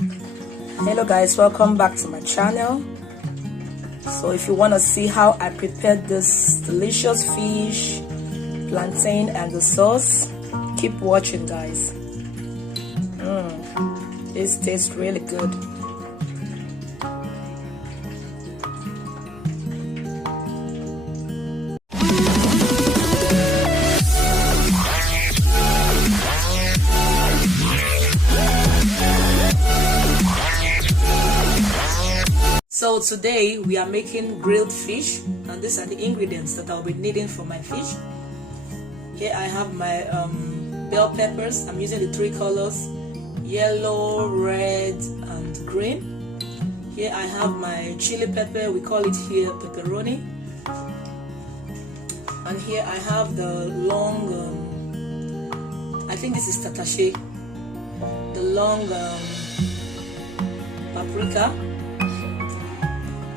Hello guys, welcome back to my channel. So if you want to see how I prepared this delicious fish, plantain and the sauce, keep watching guys. This tastes really good. So today we are making grilled fish, and these are the ingredients that I'll be needing for my fish. Here I have my bell peppers. I'm using the three colors: yellow, red and green. Here I have my chili pepper, we call it here pepperoni. And here I have the long, I think this is tatache, the long paprika.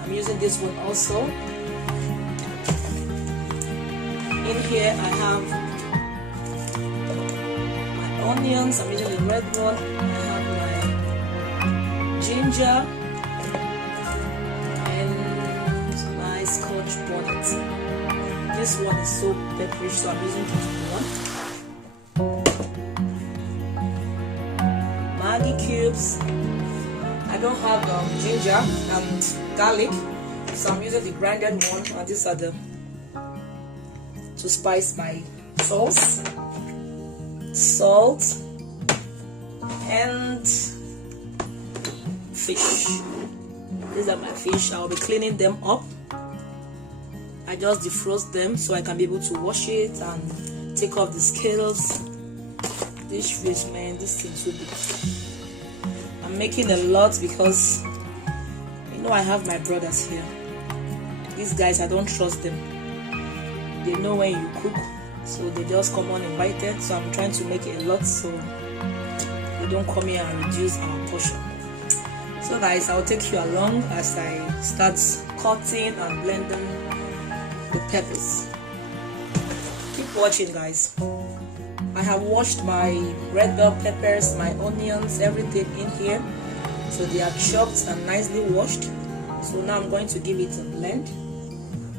I'm using this one also. In here I have my onions. I'm using the red one. I have my ginger and my scotch bonnet. This one is so peppery, so I'm using just one. Maggi cubes. I don't have ginger and garlic, so I'm using the grinded one, and these are the to spice my sauce, salt and fish. These are my fish. I'll be cleaning them up. I just defrost them so I can be able to wash it and take off the scales. This fish, man, this thing's so big. I'm making a lot because I have my brothers here. These guys, I don't trust them. They know when you cook, so they just come on invited. So I'm trying to make a lot so they don't come here and reduce our portion. So guys, I'll take you along as I start cutting and blending the peppers. Keep watching guys. I have washed my red bell peppers, my onions, everything in here. So they are chopped and nicely washed. So now I'm going to give it a blend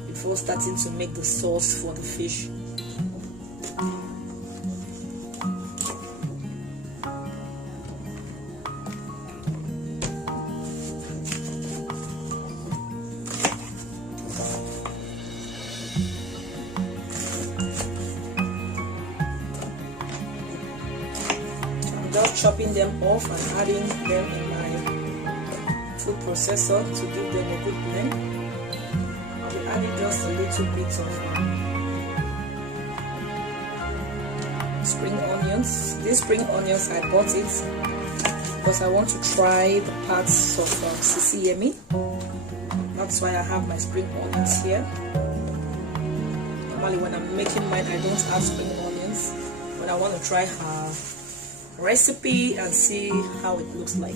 before starting to make the sauce for the fish. I'm just chopping them off and adding them in my food processor to give them a good blend. I'll be adding just a little bit of spring onions. These spring onions, I bought it because I want to try the parts of sisi yemi. That's why I have my spring onions here. Normally when I'm making mine, I don't add spring onions, but I want to try her recipe and see how it looks like.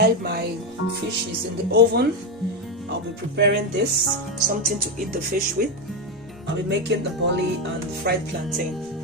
while my fish is in the oven, I'll be preparing this, something to eat the fish with. I'll be making the boli and the fried plantain.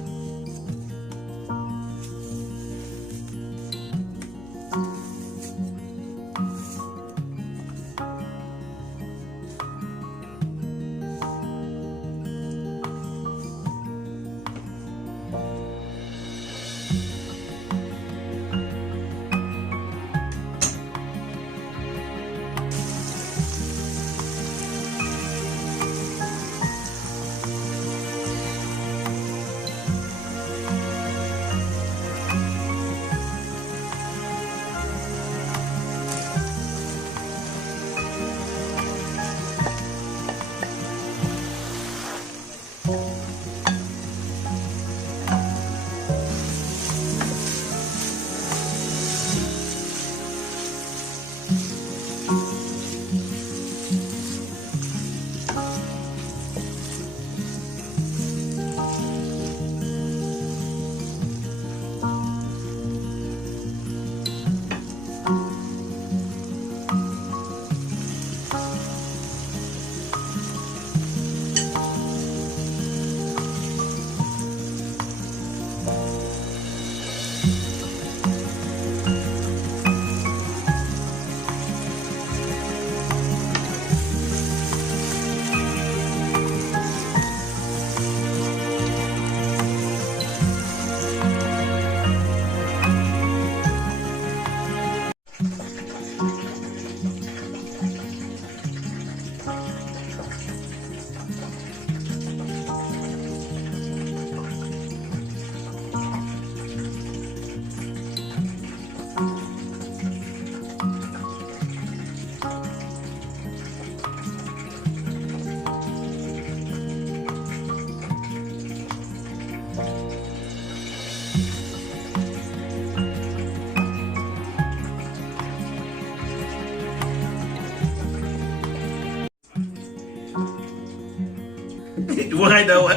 Why that one?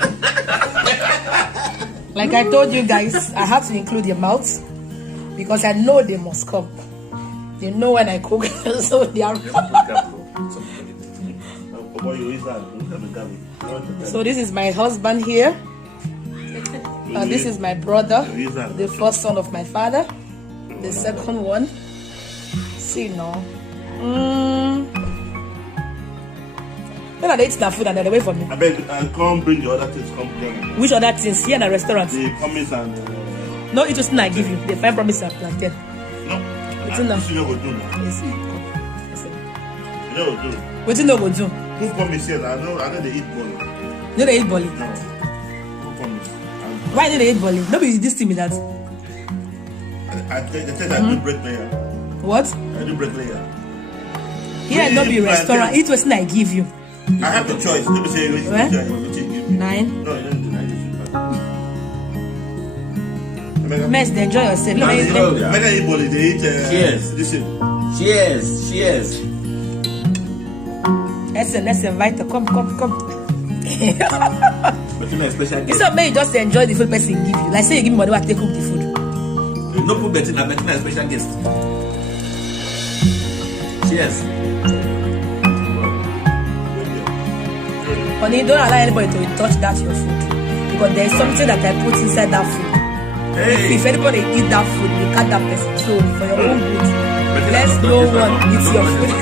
Like I told you guys, I have to include your mouth because I know they must come. They know when I cook, so they are. So this is my husband here, and this is my brother, the first son of my father, the second one. See now. When are they eating their food and they're away from me? I beg, and come bring the other things. Come bring. Which other things? Here in the restaurant? The promise and. No, it was not I give you. The fine promise and plantain. No. What's in there? You know what do. Yes. You know what do. What's in there? What do? Who promise here? I know they eat boli. No, they eat boli. No. Who promise? Why do they eat boli? Nobody this thing with that. I do bread layer. What? I do bread layer. Here I not be restaurant. It was not I give you. I have the choice. Let me say which you give me. 9. No, you don't do 9. Mess, enjoy yourself. When they eat boli, they eat. Cheers. Listen. Cheers. Cheers. Let's invite her. Come. But you know, a special guest. It's not me just enjoy the food person give you. Like say you give me money, I take cook the food. No put Bettina, Bettina a special guest. Cheers. Honey, don't allow anybody to touch that your food. Because there is something that I put inside that food. Hey. If anybody eat that food, you cut that person. So for your own good, let's no one eat your food.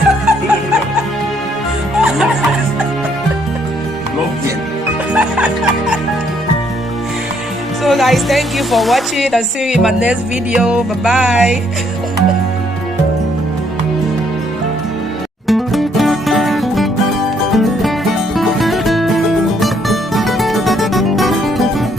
So guys, thank you for watching. I'll see you in my next video. Bye bye.